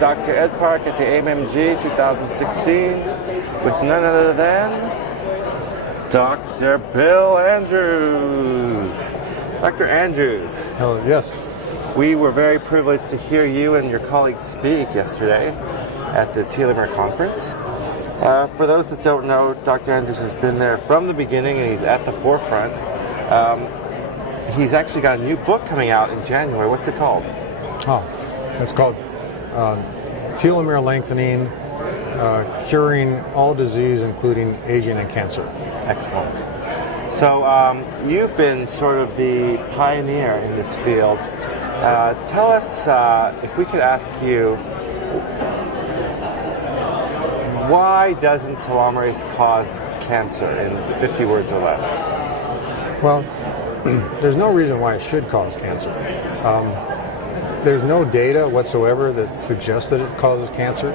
Dr. Ed Park at the AMMG 2016 with none other than Dr. Bill Andrews. Dr. Andrews. Oh, yes. We were very privileged to hear you and your colleagues speak yesterday at the telomere conference. For those that don't know, Dr. Andrews has been there from the beginning and he's at the forefront. He's actually got a new book coming out in January. What's it called? Oh, it's called Telomere Lengthening, Curing All Disease, Including Aging and Cancer. Excellent. So you've been sort of the pioneer in this field. Tell us, if we could ask you, why doesn't telomerase cause cancer in 50 words or less? Well, there's no reason why it should cause cancer. There's no data whatsoever that suggests that it causes cancer.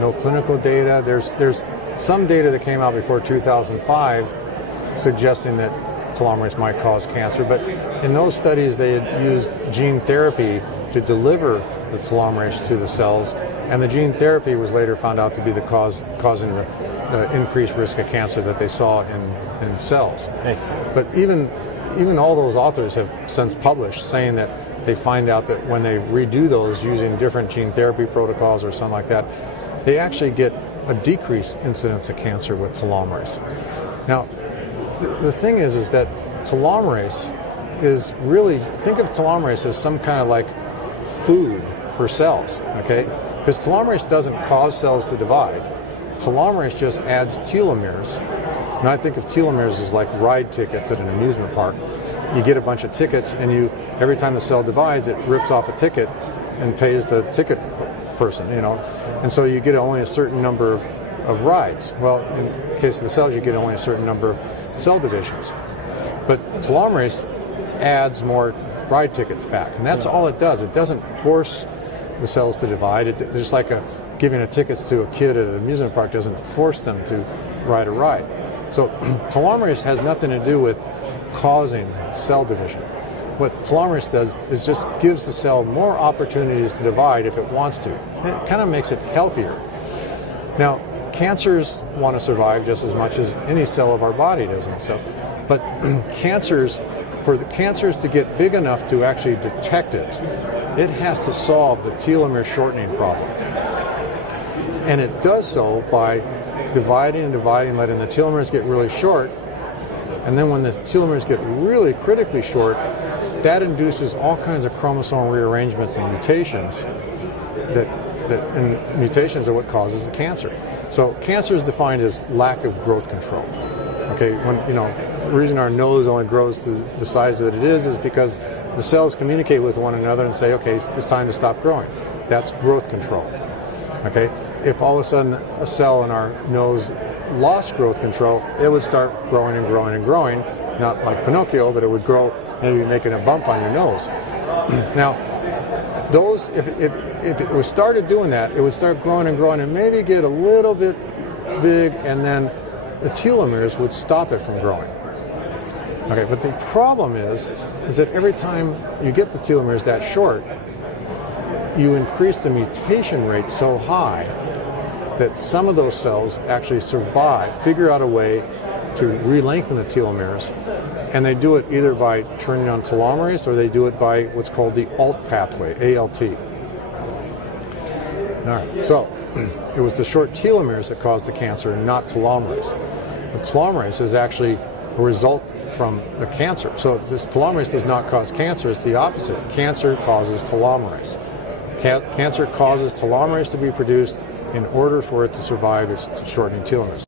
No clinical data. There's some data that came out before 2005 suggesting that telomerase might cause cancer, but in those studies they had used gene therapy to deliver the telomerase to the cells, and the gene therapy was later found out to be the causing the increased risk of cancer that they saw in cells. Excellent. But even all those authors have since published saying that they find out that when they redo those using different gene therapy protocols or something like that, they actually get a decreased incidence of cancer with telomerase. Now, the thing is that telomerase is really, think of telomerase as some kind of like food for cells, okay? Because telomerase doesn't cause cells to divide. Telomerase just adds telomeres. And I think of telomeres as like ride tickets at an amusement park. You get a bunch of tickets and every time the cell divides, it rips off a ticket and pays the ticket person, you know. And so you get only a certain number of rides. Well, in the case of the cells, you get only a certain number of cell divisions. But telomerase adds more ride tickets back, and that's all it does. It doesn't force the cells to divide. It's just like giving tickets to a kid at an amusement park doesn't force them to ride a ride. So telomerase has nothing to do with causing cell division. What telomerase does is just gives the cell more opportunities to divide if it wants to. It kind of makes it healthier. Now, cancers want to survive just as much as any cell of our body does in itself. But for the cancers to get big enough to actually detect it, it has to solve the telomere shortening problem. And it does so by dividing and dividing, letting the telomeres get really short. And then when the telomeres get really critically short, that induces all kinds of chromosomal rearrangements and mutations and mutations are what causes the cancer. So cancer is defined as lack of growth control. Okay, the reason our nose only grows to the size that it is because the cells communicate with one another and say, okay, it's time to stop growing. That's growth control. Okay, if all of a sudden a cell in our nose lost growth control, it would start growing and growing and growing, not like Pinocchio, but it would grow, maybe making a bump on your nose. Now, if it was started doing that, it would start growing and growing and maybe get a little bit big, and then the telomeres would stop it from growing. Okay, but the problem is that every time you get the telomeres that short, you increase the mutation rate so high that some of those cells actually figure out a way to re-lengthen the telomeres, and they do it either by turning on telomerase or they do it by what's called the ALT pathway, ALT. All right, so it was the short telomeres that caused the cancer and not telomerase. The telomerase is actually a result from the cancer. So this telomerase does not cause cancer, it's the opposite. Cancer causes telomerase. Cancer causes telomerase to be produced in order for it to survive its shortening telomeres.